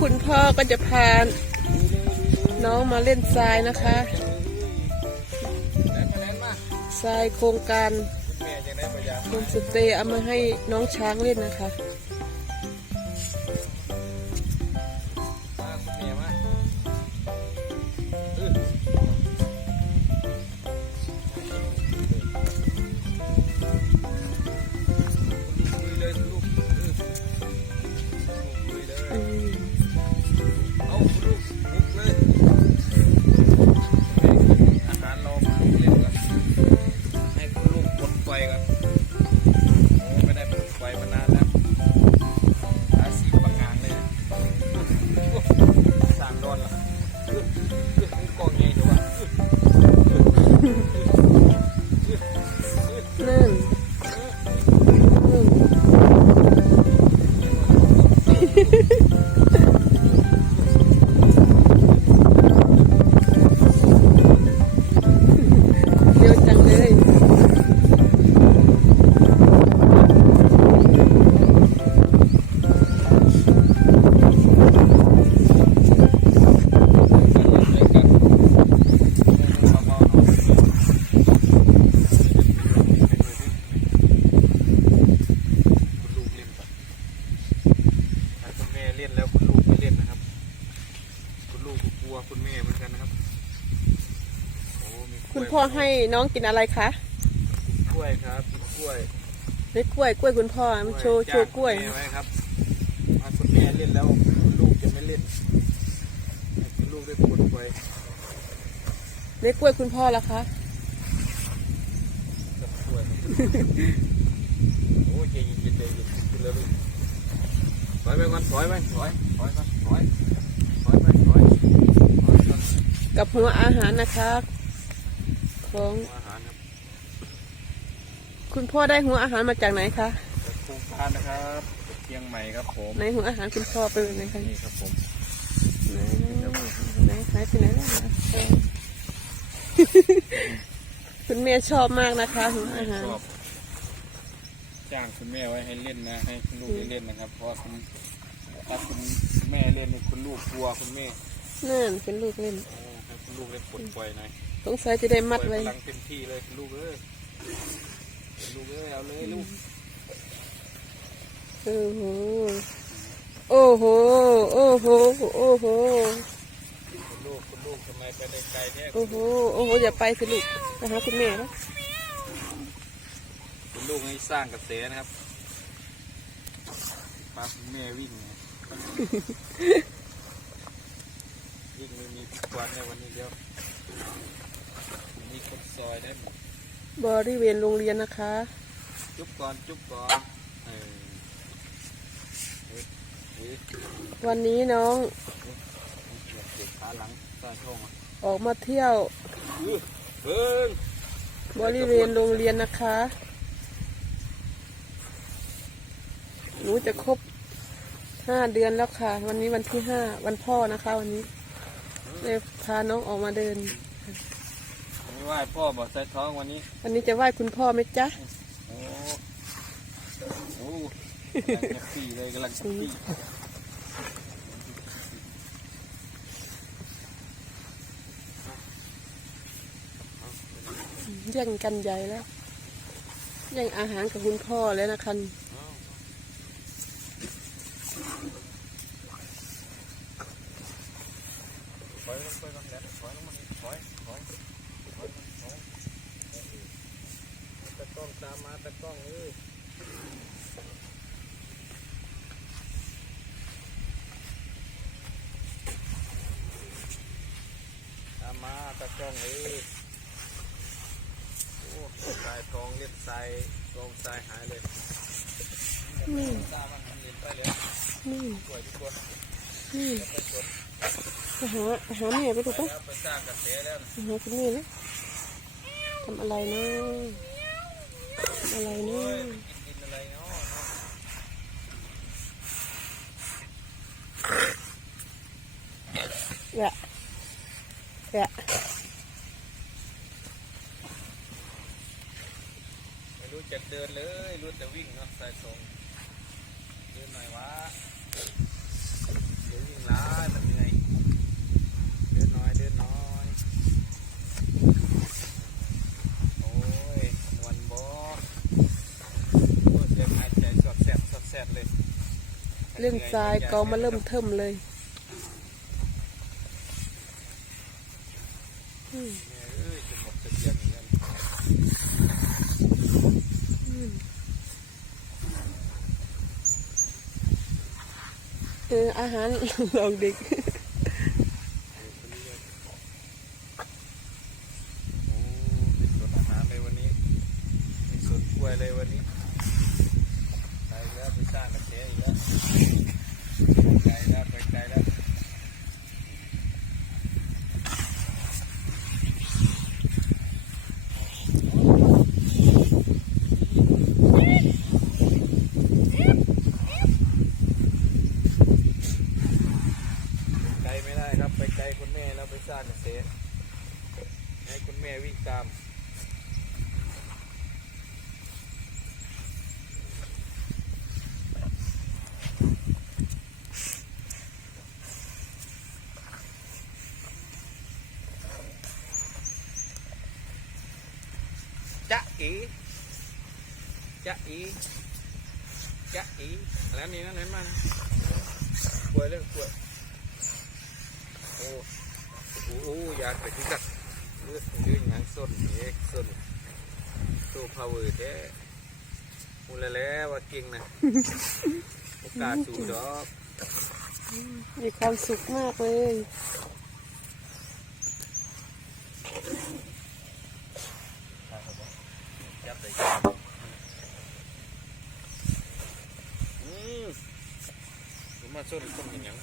คุณพ่อก็จะพาน้องมาเล่นทรายนะคะทรายโครงการแม่ยังได้ประหยัดโฮมสเตย์เอามาให้น้องช้างเล่นนะคะ พ่อให้น้องกินอะไรคะกล้วยครับกินกล้วยได้กล้วยกล้วยคุณพ่อมันโชว์โชว์กล้วยจ้างคุณแม่ไว้ครับถ้าคุณแม่เล่นแล้วคุณลูกจะไม่เล่นให้คุณลูกได้ปวดไฟได้กล้วยคุณพ่อแล้วคะกับกล้วยโอ้ยใจเย็นๆใจเย็นๆกินแล้วลูกถอยไปก่อนถอยไปถอยถอยก่อนถอยถอยไปถอยถอยก่อนกับหัวอาหารนะคะ ของ อาหารครับคุณพ่อได้หัวอาหารมาจากไหนคะจากโครงการนะครับจากเชียงใหม่ครับผมในหัวอาหารคุณพ่อเป็นยังไงคะนี่ครับผมไหนไหนหายไปไหนแล้วนะเออ คุณแม่ชอบมากนะคะหัวอาหาร ชอบจ้างคุณแม่ไว้ให้เล่นนะ ให้คุณลูกได้เล่นนะครับ เพราะว่าคุณถ้าคุณแม่เล่นนี่คุณลูกกลัวคุณแม่นั่นเป็นลูกเล่น โอ้ให้คุณลูกได้ปลดปล่อยหน่อย สงสัยจะได้มัดปล่ไว้อยพลังเต็มที่เลยคุณลูกเอ้ยลูกเอ้ยเอาเลยลูกโอ้โหโอ้โหโอ้โหโอ้โหคุณลูกคุณลูกทำไมไปได้ไกลแท้โอ้โหโอ้โหอย่าไปสิลูกไปหาคุณแม่นะคุณลูกให้สร้างกระแสนะครับพาคุณแม่วิ่งไงวิ่งไม่มีทุกวันในวันนี้เดียว มีคนซอยได้หมดบริเวณโรงเรียนนะคะ จุ๊บก่อนจุ๊บก่อนเออเฮ้ยเฮ้ยวันนี้น้องเหยียบเจ็บขาหลังใต้ท้องอะออกมาเที่ยวอื้อเบิ้งบริเวณโรงเรียนนะคะ หนูจะครบห้าเดือนแล้วค่ะ วันนี้วันที่ห้าวันพ่อนะคะ วันนี้เลยพาน้องออกมาเดินวันนี้ ไหว้พ่อบอกใส่ท้องวันนี้ วันนี้จะไหว้คุณพ่อไหมจ๊ะ โอ้โหกำลังจะปีเลยกำลังจะปีแย่งกันใหญ่แล้วแย่งอาหารกับคุณพ่อแล้วนะคะ ถอยลงไปก่อนแหละถอยลงมาถอยถอยถอยถอยตะกล้องตามมาตะกล้องเอ้ยตามมาตะกล้องเอ้ยโอ้สายทองเล่นทรายกองทรายหายเลยนี่ตามันเล่นไปเลยนี่สวยทุกคนนี่หาหาแม่ไปถูกปะไปสร้างกระแสแล้วหาคุณแม่นะทำอะไรนะ อะไรโอ้นะยไปกินกินอะไรเนาะแหวะแหวะไม่รู้จะเดินเลย รู้แต่วิ่งเนาะสายตรงเดินหน่อยวะเดี๋ยวหลายมันเหนื่อยเดินน้อยเดินน้อยโอ้ยมวนบ่โอ้ยเสียงหายใจสอดแสบสอดแสบเลย เรื่องทรายกองมาเริ่มเทิมเลยอืออางนั้นอืมเอออาหารลองเด็ก โอ้เป็นสวนอาหารเลยวันนี้เป็นสวนกล้วยเลยวันนี้ไปแล้วไปสร้างกระเทียอีกแล้วไกลแล้วไปไกลแล้ว ไกลไม่ได้ครับไปไกลคุณแม่แล้วไปสร้างเกษตรให้คุณแม่วิ่งตามจ๊ะ อีจ๊ะอีจ๊ะอีแล้วนี่นั่นเห็นมั้ยกล้วยเรื่องกล้วยโอ้โหอยากไปที่จักเลือดเลือดงานส้นเอกส้นสู้พาวเวอร์แท้มูลแล้วว่าเก่งนะโอกาสสู้ดอกมีความสุขมากเลย จับเลยอืมดู มาส้นส้นอย่างยัง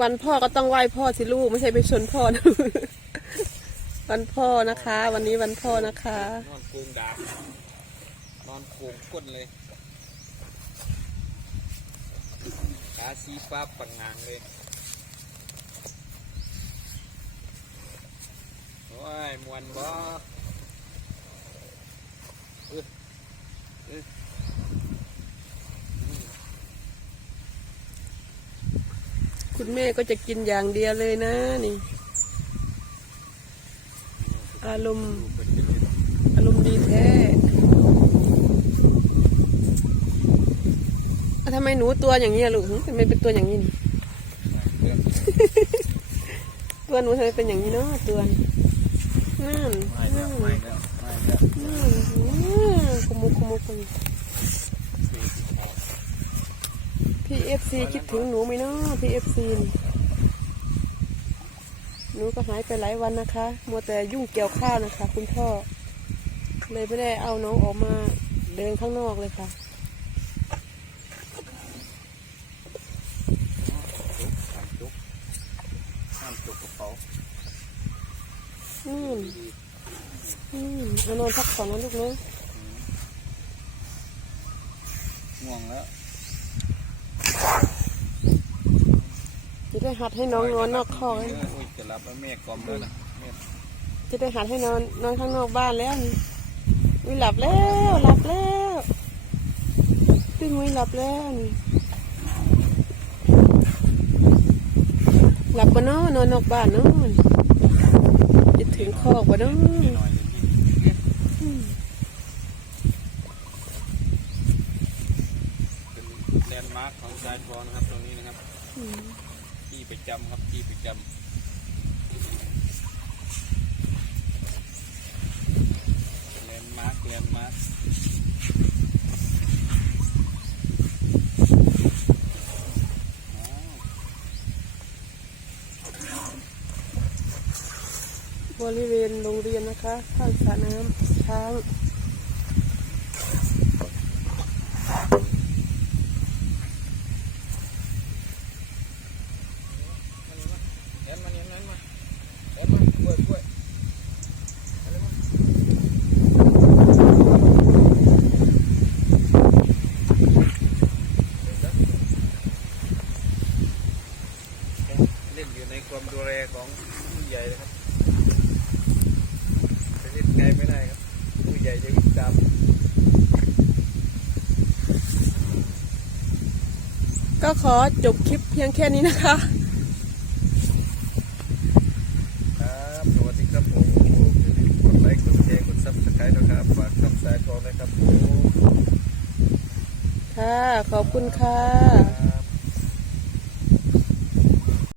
วันพ่อก็ต้องไหว้พ่อสิลูกไม่ใช่ไปชนพ่อนะ วันพ่อนะคะ วันนี้วันพ่อนะคะ นอนโกงดาบนอนโกงก้นเลยขาสีฟ้าปังงางเลยโอ้ยมวนบ่เออเออ คุณแม่ก็จะกินอย่างเดียวเลยนะนี่ อารมณ์ดูเป็นเป็นเป็นอารมณ์ดีแท้อะทำไมหนูตัวอย่างนี้อะลูกหึทำไมเป็นตัวอย่างนี้นี่เรื่องตัวหนูทำไมเป็นอย่างนี้เนาะตัวนี่นั่นไม่แล้วไม่แล้วไม่แล้วนั่นอืมขมุกขมุกขมุก สี่สิบหก พี่ เอฟซีคิดถึงหนูไหมเนาะพี่เอฟซีหนูก็หายไปหลายวันนะคะ มัวแต่ยุ่งเกี่ยวข้าวนะคะ คุณพ่อ เลยไม่ได้เอาน้องออกมาเดินข้างนอกเลยค่ะ อืมอืมเอานอนพักผ่อนนะลูกเนาะง่วงแล้ว จะ ได้หัดให้น้องนอนนอกคอกเอเลยออุ้ยจะรับแล้วแม่กล่อมแล้วนะแม่จะได้หัดให้นอนนอนข้างนอกบ้านแล้วนี่อุ้ยหลับแล้วหลับแล้วพี่มุ้ยหลับแล้วนี่หลับปะเนาะนอนนอกบ้านเนาะจะถึงคอกปะเนาะหน่อยเลยพี่อืมเป็นแลนด์มาร์คของชายทองนะครับตรงนี้นะครับอืม ที่ประจำครับที่ประจำแลนมาร์คแลนมาร์คบริเวณโรงเรียนนะคะข้างสระน้ำช้าง เห็นมาเห็นมาเห็นมาเห็นมากล้วยกล้วยเอาเลยมาเล่นอยู่ในความดูแลของผู้ใหญ่เลยครับไปเล่นไกลไม่ได้ครับ ผู้ใหญ่จะวิ่งตาม ก็ขอจบคลิปเพียงแค่นี้นะคะ ครับสวัสดีครับผมอย่าลืมกดไลค์กดแชร์กดซับสไครต์นะครับฝากช่องสายทองนะครับผมค่ะ ขอบคุณค่ะครับ